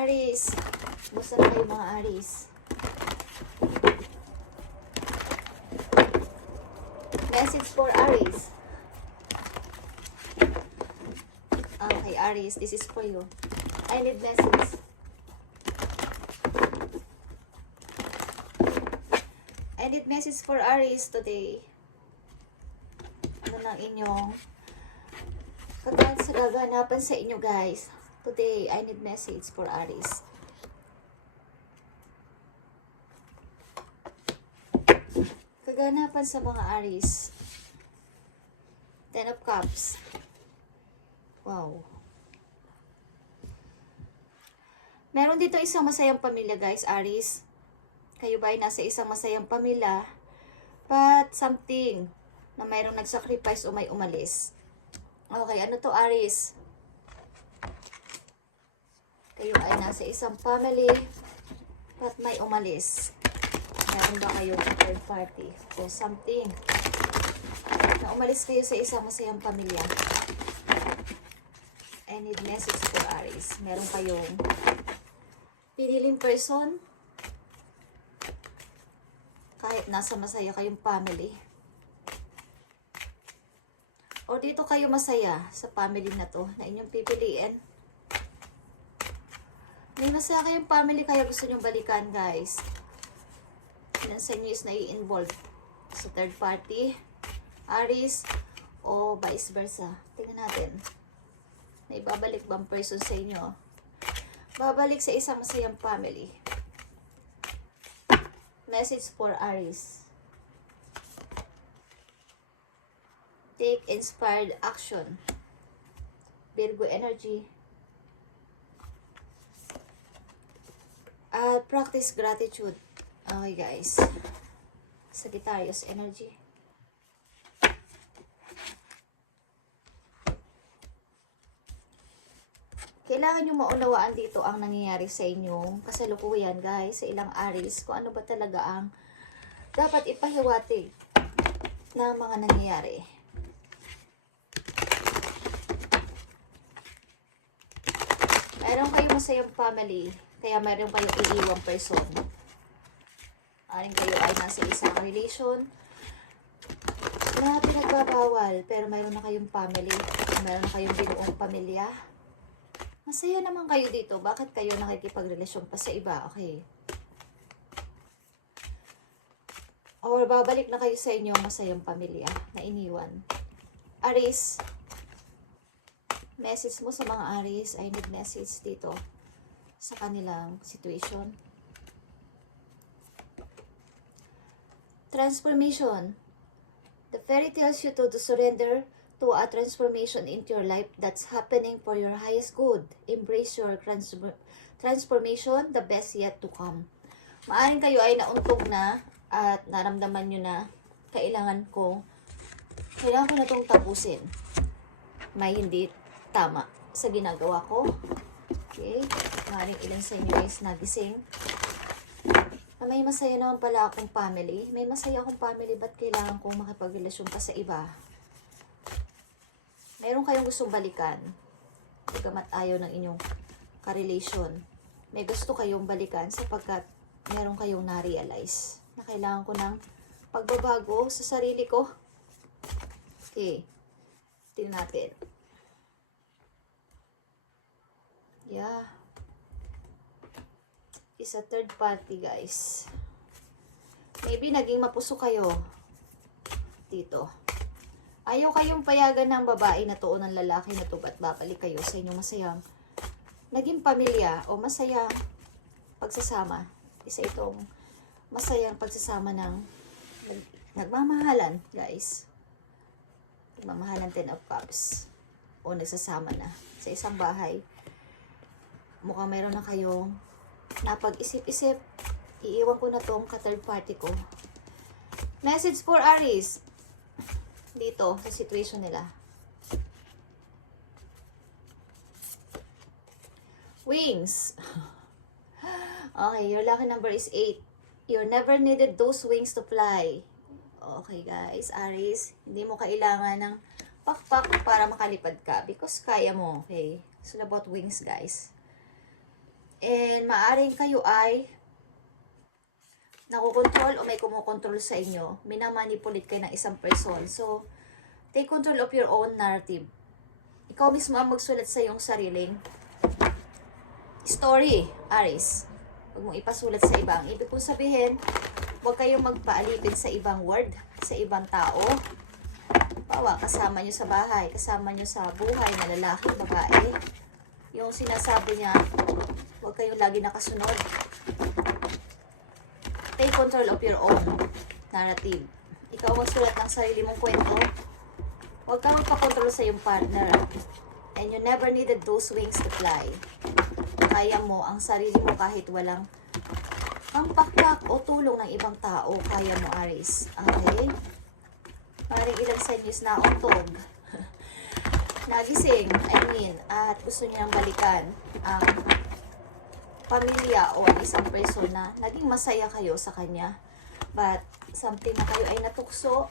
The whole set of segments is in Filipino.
Aris. Basta na kayo mga Aris. Message for Aris. Okay, Aris, this is for you. I need message. I need message for Aris today. Ano lang inyong kagan sa gaganapan sa inyo guys. Today, I need message for Aris. Kaganapan sa mga Aris. Ten of Cups. Wow. Meron dito isang masayang pamilya guys, Aris. Kayo ba ay nasa isang masayang pamilya? But something na mayroong nag-sacrifice o may umalis. Okay, ano to Aris? Kayo ay nasa isang family but may umalis. Meron ba kayong third party o something na umalis kayo sa isang masayang pamilya? I need message for Aris. Meron kayong piniling person kahit nasa masaya kayong family. O dito kayo masaya sa family na to na inyong pipiliin. May masaya kayong family kaya gusto nyong balikan guys. Ilan sa inyo is nai-involve sa third party, Aris, o vice versa. Tingnan natin. May babalik bang person sa inyo? Babalik sa isang masayang family. Message for Aries. Take inspired action. Virgo energy. At practice gratitude. Okay guys. Sagittarius energy. Kailangan nyo maunawaan dito ang nangyayari sa inyong kasalukuyan guys, sa ilang aris, kung ano ba talaga ang dapat ipahiwatig na mga nangyayari. Meron kayong masayang family, kaya meron kayong iiwang person. Aling kayo ay nasa isang relation na pinagbabawal, pero meron na kayong family, meron na kayong binuong pamilya. Masaya naman kayo dito. Bakit kayo nakikipagrelasyon pa sa iba? Okay. Or babalik na kayo sa inyong masayang pamilya na iniwan. Aris, message mo sa mga Aris. I need message dito sa kanilang situation. Transformation. The fairy tells you to, to surrender to a transformation into your life that's happening for your highest good. Embrace your transform- transformation, the best yet to come. Maaring kayo ay nauntog na at naramdaman nyo na kailangan ko, kailangan ko na itong tapusin. May hindi tama sa ginagawa ko. Okay? Maaring ilan sa inyo is nagising. Na may masaya naman pala akong family. May masaya akong family, ba't kailangan kong makipagrelasyon pa sa iba? meron kayong gustong balikan, bagamat ayaw ng inyong ka-relation, may gusto kayong balikan sapagkat meron kayong na-realize na kailangan ko ng pagbabago sa sarili ko. Okay. Tingnan natin. Yeah. Is a third party, guys. Maybe naging mapuso kayo dito. Ayaw kayong payagan ng babae na to ng lalaki na to ba't babalik kayo sa inyong masayang naging pamilya o masayang pagsasama. Isa itong masayang pagsasama ng nag, nagmamahalan, guys. Nagmamahalan 10 of cups. O nagsasama na sa isang bahay. Mukhang meron na kayong napag-isip-isip. Iiwan ko na tong ka-third party ko. Message for Aries dito sa situation nila. Wings. Okay, your lucky number is 8. You never needed those wings to fly. Okay guys, Aries, hindi mo kailangan ng pakpak para makalipad ka because kaya mo, okay? All about wings guys. And maaring kayo ay nakokontrol o may kumukontrol sa inyo. Minamanipulate kayo ng isang person. So, take control of your own narrative. Ikaw mismo ang magsulat sa iyong sariling story, Aris. Huwag mong ipasulat sa ibang. Ibig kong sabihin, huwag kayong magpaalipin sa ibang word, sa ibang tao. Bawa, kasama nyo sa bahay, kasama nyo sa buhay na lalaki, babae. Yung sinasabi niya, huwag kayong lagi nakasunod. Take control of your own narrative. Ikaw magsulat ng sarili mong kwento. Huwag kang magpakontrol sa iyong partner. And you never needed those wings to fly. Kaya mo ang sarili mo kahit walang ang pakpak o tulong ng ibang tao. Kaya mo, Aris. Okay? Parang ilang sa inyo is nauntog. Nagising, I mean, at gusto niyang balikan ang pamilya o ang isang person na naging masaya kayo sa kanya. But, something na kayo ay natukso,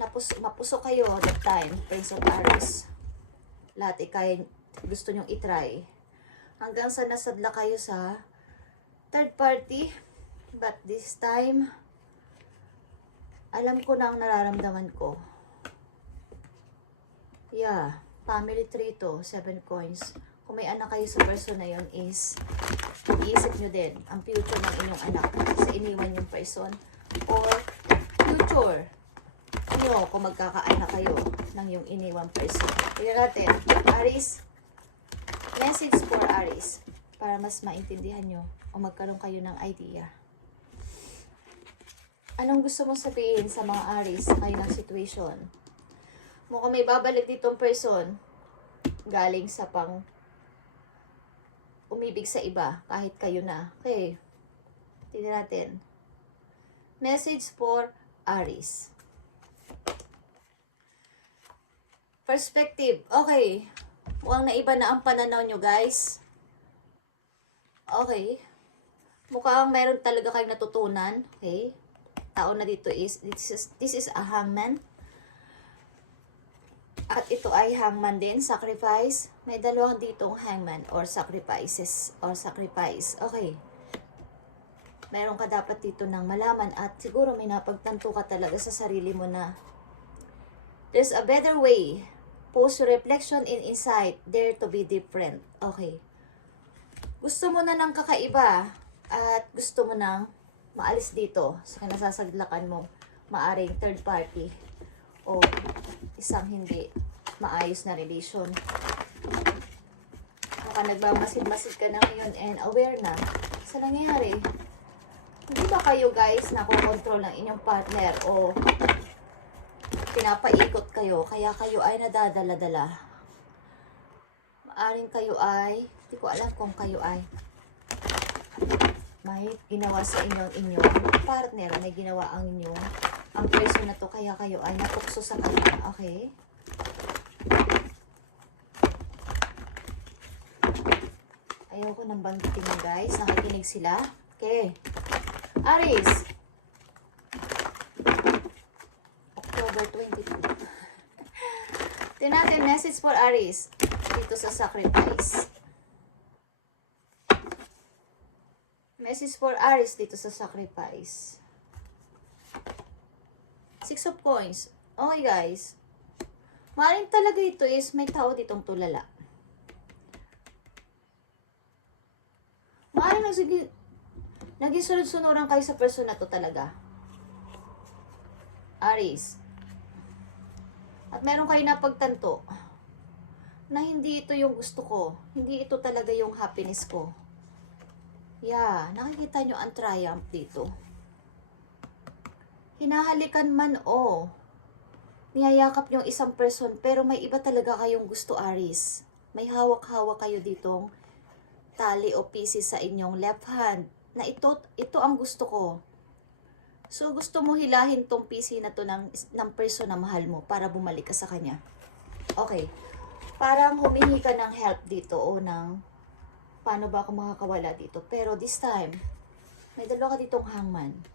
napus mapuso kayo that time, Prince of Aries. Lahat ikay gusto nyong itry. Hanggang sa nasadla kayo sa third party. But this time, alam ko na ang nararamdaman ko. Yeah, family tree to, seven coins. Kung may anak kayo sa person na yun is, iisip nyo din ang future ng inyong anak sa iniwan yung person. Or, future nyo kung magkakaanak kayo ng yung iniwan person. Tignan natin, Aris, message for Aris para mas maintindihan nyo o magkaroon kayo ng idea. Anong gusto mong sabihin sa mga Aris ngayon ng situation? Mukhang may babalik ditong person galing sa pang umibig sa iba kahit kayo na. Okay. Tignan natin. Message for Aris. Perspective. Okay. Mukhang naiba na ang pananaw nyo, guys. Okay. Mukhang meron talaga kayong natutunan. Okay. Tao na dito is, this is, this is a hangman. At ito ay hangman din, sacrifice. May dalawang ditong hangman or sacrifices or sacrifice. Okay. Meron ka dapat dito ng malaman at siguro may napagtanto ka talaga sa sarili mo na there's a better way. Post reflection in insight. Dare to be different. Okay. Gusto mo na ng kakaiba at gusto mo nang maalis dito sa kinasasaglakan mo maaring third party o isang hindi maayos na relation. Baka nagmamasid-masid ka na ngayon and aware na sa nangyayari. Hindi ba kayo guys nakokontrol ng inyong partner o pinapaikot kayo kaya kayo ay nadadala-dala? Maaring kayo ay, hindi ko alam kung kayo ay may ginawa sa inyong inyong partner, may ginawa ang inyong ang person na to kaya kayo ay natukso sa kanya, okay? Ayoko nang banggitin guys, nakikinig sila. Okay. Aris. October 22. Tingnan natin message for Aris dito sa sacrifice. Message for Aris dito sa sacrifice. Six of coins. Okay guys. Maaaring talaga ito is may tao ditong tulala. Maaaring nagsigi, naging sunod-sunuran kayo sa person na to talaga. Aris. At meron kayo napagtanto na hindi ito yung gusto ko. Hindi ito talaga yung happiness ko. Yeah, nakikita nyo ang triumph dito. Hinahalikan man o niyayakap yung isang person pero may iba talaga kayong gusto Aris. May hawak-hawak kayo ditong tali o pieces sa inyong left hand na ito, ito ang gusto ko. So gusto mo hilahin tong PC na to ng, ng person na mahal mo para bumalik ka sa kanya. Okay. Parang humingi ka ng help dito o ng paano ba ako makakawala dito. Pero this time, may dalawa ka ditong hangman.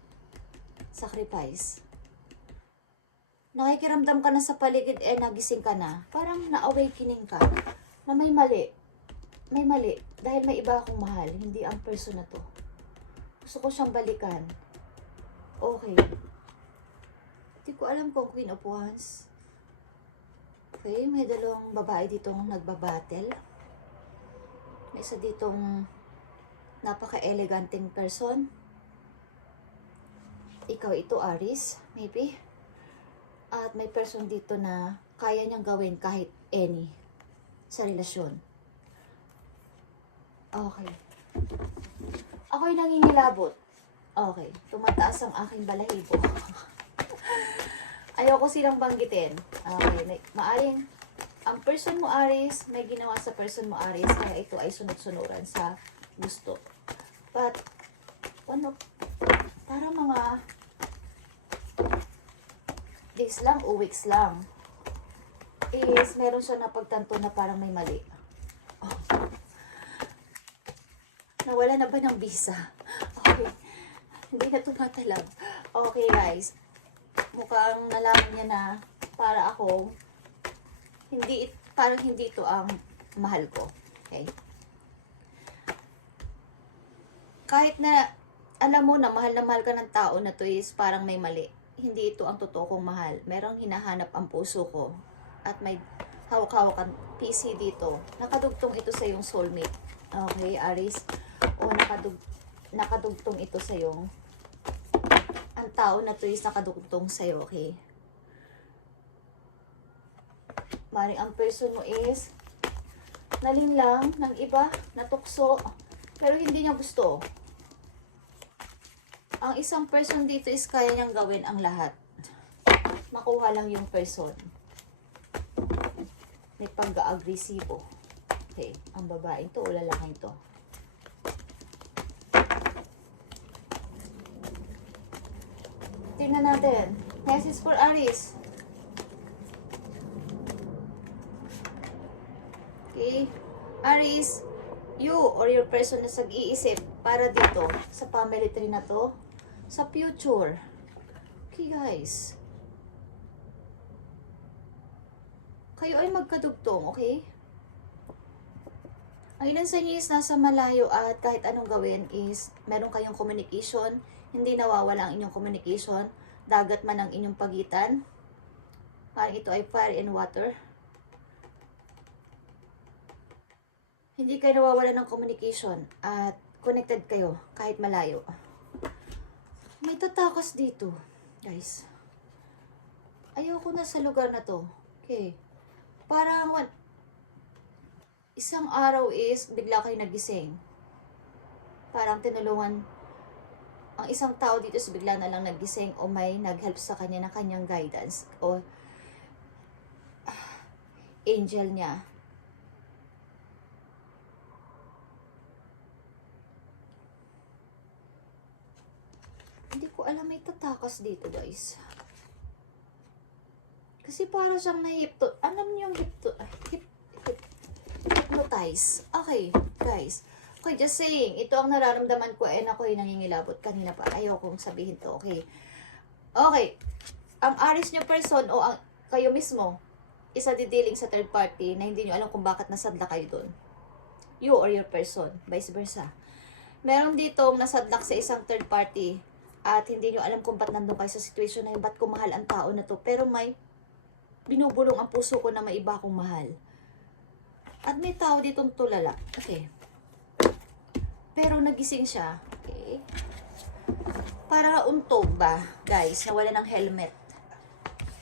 Sacrifice. Nakikiramdam ka na sa paligid eh nagising ka na. Parang na-awakening ka na may mali. may mali. Dahil may iba akong mahal. Hindi ang person na to. Gusto ko siyang balikan. Okay. Hindi ko alam kung Queen of Wands. Okay, may dalawang babae ditong nagbabattle. May isa ditong napaka-eleganteng person. Ikaw ito, Aris, maybe. At may person dito na kaya niyang gawin kahit any sa relasyon. Okay. Ako'y nangingilabot. Okay. Tumataas ang aking balahibo. Ayoko silang banggitin. Okay. May, maaring ang person mo, Aris, may ginawa sa person mo, Aris, kaya ito ay sunod-sunuran sa gusto. But, ano, para mga days lang o weeks lang, is meron siya napagtanto na parang may mali. Oh. Nawala na ba ng visa? Okay. Hindi na tumatalab. Okay, guys. Mukhang nalaman niya na para ako, hindi, parang hindi ito ang mahal ko. Okay? Kahit na alam mo na mahal na mahal ka ng tao na to is parang may mali. Hindi ito ang totoo kong mahal. Merong hinahanap ang puso ko. At may hawak-hawak ang PC dito. Nakadugtong ito sa yung soulmate. Okay, Aris? O nakadug nakadugtong ito sa yung ang tao na to is nakadugtong sa'yo, okay? Mari ang person mo is nalinlang ng iba, natukso, pero hindi niya gusto. Ang isang person dito is kaya niyang gawin ang lahat. Makuha lang yung person. May pag-agresibo. Okay, ang babae to o lalaking to. Tingnan natin. Message for Aris. Okay. Aris, you or your person na sag-iisip para dito sa family tree na to, sa future. Okay, guys. Kayo ay magkadugtong, okay? Ang ilan is nasa malayo at kahit anong gawin is meron kayong communication, hindi nawawala ang inyong communication, dagat man ang inyong pagitan. Parang ito ay fire and water. Hindi kayo nawawala ng communication at connected kayo kahit malayo. May tatakas dito, guys. Ayoko na sa lugar na to. Okay. Parang wan- isang araw is bigla kayo nagising. Parang tinulungan ang isang tao dito is bigla na lang nagising o may nag-help sa kanya ng kanyang guidance o ah, angel niya. Hindi ko alam may tatakas dito guys. Kasi para siyang na-hypto. Alam niyo yung hypto, ah, hip, hip, hypnotize. Okay, guys. Okay, just saying. Ito ang nararamdaman ko and ako ay nangingilabot kanina pa. Ayaw kong sabihin to. Okay. Okay. Ang aris nyo person o ang kayo mismo, isa didiling sa third party na hindi nyo alam kung bakit nasadla kayo doon. You or your person. Vice versa. Meron dito nasadlak sa isang third party at hindi nyo alam kung ba't nandun kayo sa situation na yun, ba't ko mahal ang tao na to. Pero may binubulong ang puso ko na may iba akong mahal. At may tao ditong tulala. Okay. Pero nagising siya. Okay. Para untog ba, guys, na wala ng helmet.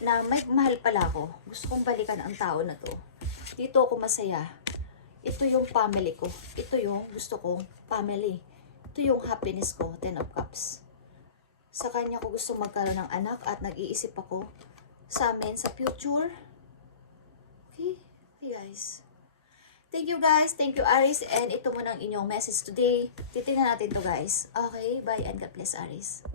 Na may mahal pala ako. Gusto kong balikan ang tao na to. Dito ako masaya. Ito yung family ko. Ito yung gusto kong family. Ito yung happiness ko, Ten of Cups. Sa kanya ko gusto magkaroon ng anak at nag-iisip ako sa amin sa future. Okay? Okay, guys. Thank you guys. Thank you Aris. And ito muna ang inyong message today. Titingnan natin to guys. Okay? Bye and God bless Aris.